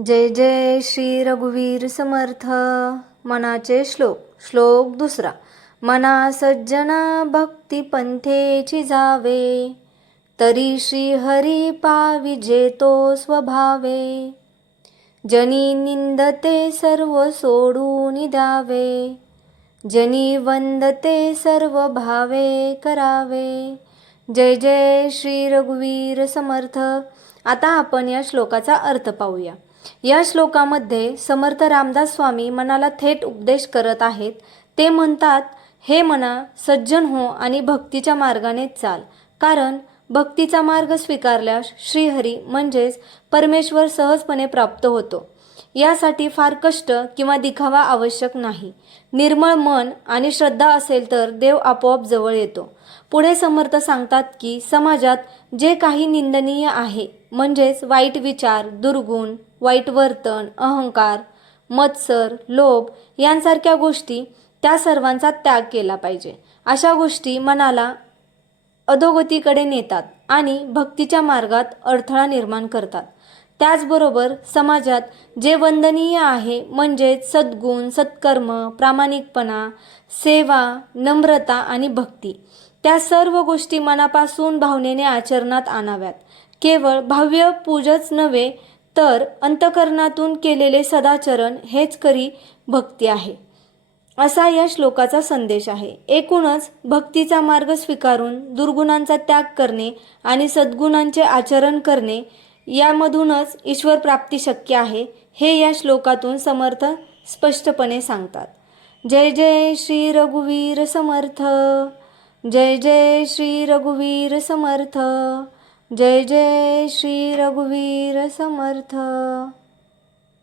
जय जय श्री रघुवीर समर्थ। मनाचे श्लोक। श्लोक दुसरा। मना सज्जना भक्ती पंथेची जावे, तरी श्री हरी पाविजे तो स्वभावे। जनी निंदते सर्व सोडून द्यावे, जनी वंदते सर्व भावे करावे। जय जय श्री रघुवीर समर्थ। आता आपण या श्लोकाचा अर्थ पाहूया। या श्लोकामध्ये समर्थ रामदास स्वामी मनाला थेट उपदेश करत आहेत। ते म्हणतात, हे मना, सज्जन हो आणि भक्तीच्या मार्गाने चाल, कारण भक्तीचा मार्ग स्वीकारल्यास श्रीहरी म्हणजेच परमेश्वर सहजपणे प्राप्त होतो। यासाठी फार कष्ट किंवा दिखावा आवश्यक नाही। निर्मळ मन आणि श्रद्धा असेल तर देव आपोआप जवळ येतो। पुढे समर्थ सांगतात की समाजात जे काही निंदनीय आहे, म्हणजेच वाईट विचार, दुर्गुण, वाईट वर्तन, अहंकार, मत्सर, लोभ यांसारख्या गोष्टी, त्या सर्वांचा त्याग केला पाहिजे। अशा गोष्टी मनाला अधोगतीकडे नेतात आणि भक्तीच्या मार्गात अडथळा निर्माण करतात। त्याचबरोबर समाजात जे वंदनीय आहे, म्हणजेच सद्गुण, सत्कर्म, प्रामाणिकपणा, सेवा, नम्रता आणि भक्ती, त्या सर्व गोष्टी मनापासून भावनेने आचरणात आणाव्यात। केवळ बाह्य पूजच नव्हे तर अंतःकरणातून केलेले सदाचरण हेच खरी भक्ती आहे, असा या श्लोकाचा संदेश आहे। एकूणच भक्तीचा मार्ग स्वीकारून दुर्गुणांचा त्याग करणे आणि सद्गुणांचे आचरण करणे, यामधूनच ईश्वर प्राप्ती शक्य आहे, हे या श्लोकातून समर्थ स्पष्टपणे सांगतात। जय जय श्री रघुवीर समर्थ। जय जय श्री रघुवीर समर्थ। जय जय श्री रघुवीर समर्थ।